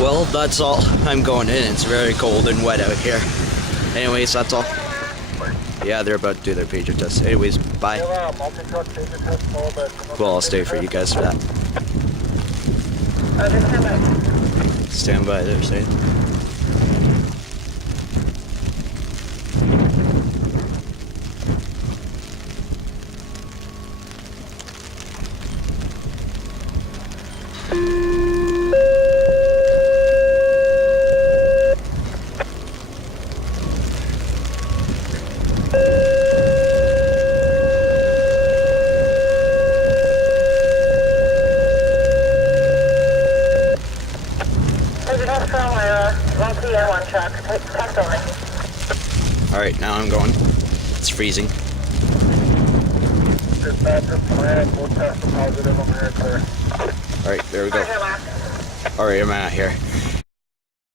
Well, that's all. I'm going in. It's very cold and wet out here. Anyways, that's all. Yeah, they're about to do their pager test. Anyways, bye. Well, I'll stay for you guys for that. Stand by, they're saying. Alright, now I'm going. It's freezing. Alright, there we go. Alright, I'm out here.